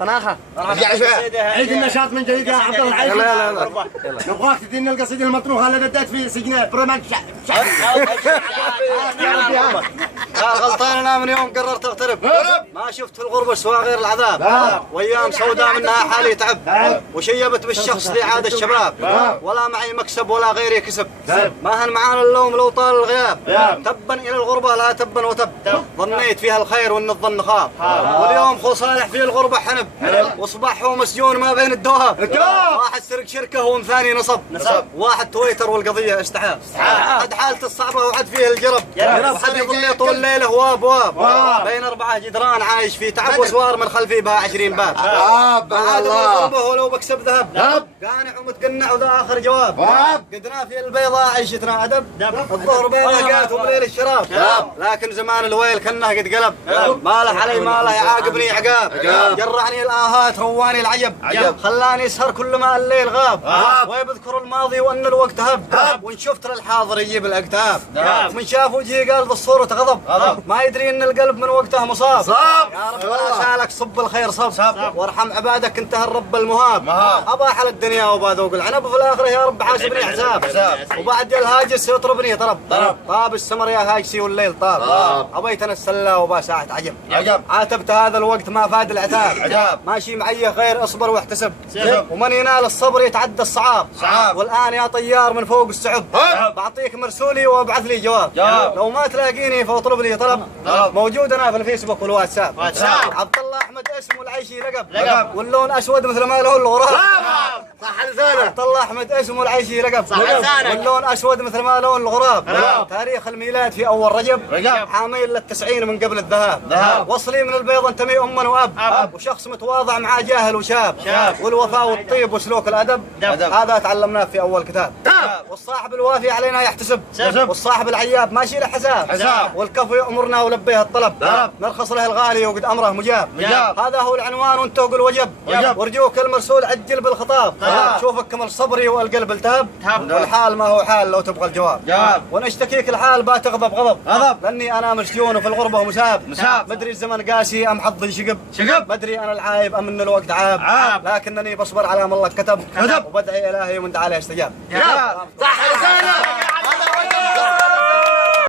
طناخه عيد النشاط من جديد يا عبد الله. لا نبغاك تدينا القصيدة المطروحة اللي بدأت في سجن برنامج شعبي. غلطان انا من يوم قررت اغترب، ما شفت في الغربة سوى غير العذاب، وايام سوداء منها حالي تعب، وشيبت بالشخص ذي عاد الشباب، ولا معي مكسب ولا غيري كسب، ما هن معانا اللوم لو طال الغياب، تبا الى الغربة لا تبا وتب، ظنيت فيها الخير وان الظن خاب، واليوم خو صالح في الغربة حنب، وصباح هو مسجون ما بين الدواب، واحد سرق شركة والثاني نصب، واحد تويتر والقضية استحاب، حد حالته الصعبة وحد فيه الجرب، وحد يظل طول الليلة واب بين 4 جدران عايش في تعب وسوار من خلفي بها 20 باب، عاد الغربة ولو بكسب ذهب، قانع ومتقنع وذا آخر جواب، قدنا في البيضاء عيشتنا أدب، الظهر بيضاء قات وبليل الشراب، لكن زمان الويل كنه قد قلب، ما له علي ما له يعاقبني عقاب، جرعني الآهات رواني العجب، خلاني اسهر كل ما الليل غاب، ويبذكر الماضي وان الوقت هب، وان شفت للحاضر يجيب الاكتاف، من شاف وجهي قلب الصورة غضب، ما يدري ان القلب من وقته مصاب، يا رب لا سالك صب الخير صب، وارحم عبادك انتهى الرب المهاب، اباح الدنيا وباذوق العنب، وفي الاخره يا رب حاسبني حساب، وبعد الهاجس يطربني طرب، طاب السمر يا هاجسي والليل طاب، ابيت انا السله وبا ساعة عجب، عاتبت هذا الوقت ما فاد العتاب، ماشي معي خير اصبر واحتسب، ومن ينال الصبر يتعدى الصعاب، والان يا طيار من فوق السحب، بعطيك مرسولي وابعث لي جواب، لو ما تلاقيني فاطلب لي طلب، موجود انا في الفيسبوك والواتساب، عبد الله احمد اسمه العيشي لقب، واللون اسود مثل ما له الغراب، صح لسانه. عبد الله احمد اسمه العيشي لقب، واللون اسود مثل ما له الغراب، تاريخ الميلاد في اول رجب، حامل لل90 من قبل الذهاب، وصلي من البيض انتمي اما واب، وشخص متواضع مع جاهل وشاب، والوفاء والطيب وسلوك الادب، هذا تعلمناه في اول كتاب، والصاحب الوافي علينا يحتسب، والصاحب العياب ماشي له حساب، والكفو يامرنا ولبيه الطلب، نرخص له الغالي وقد امره مجاب، هذا هو العنوان وانتهق الوجب، وارجوك المرسول عجل بالخطاب، شوفك كمل صبري والقلب التهب، والحال ما هو حال لو تبغى الجواب، ونشتكيك الحال با تغضب غضب، لاني انا مسجون وفي الغربه ومساب، مدري الزمن قاسي ام حظي شقب، مدري انا العايب ام ان الوقت عاب، لكنني بصبر على ما الله كتب، وبدعي الهي ومن دعا له استجاب. صح لسانه.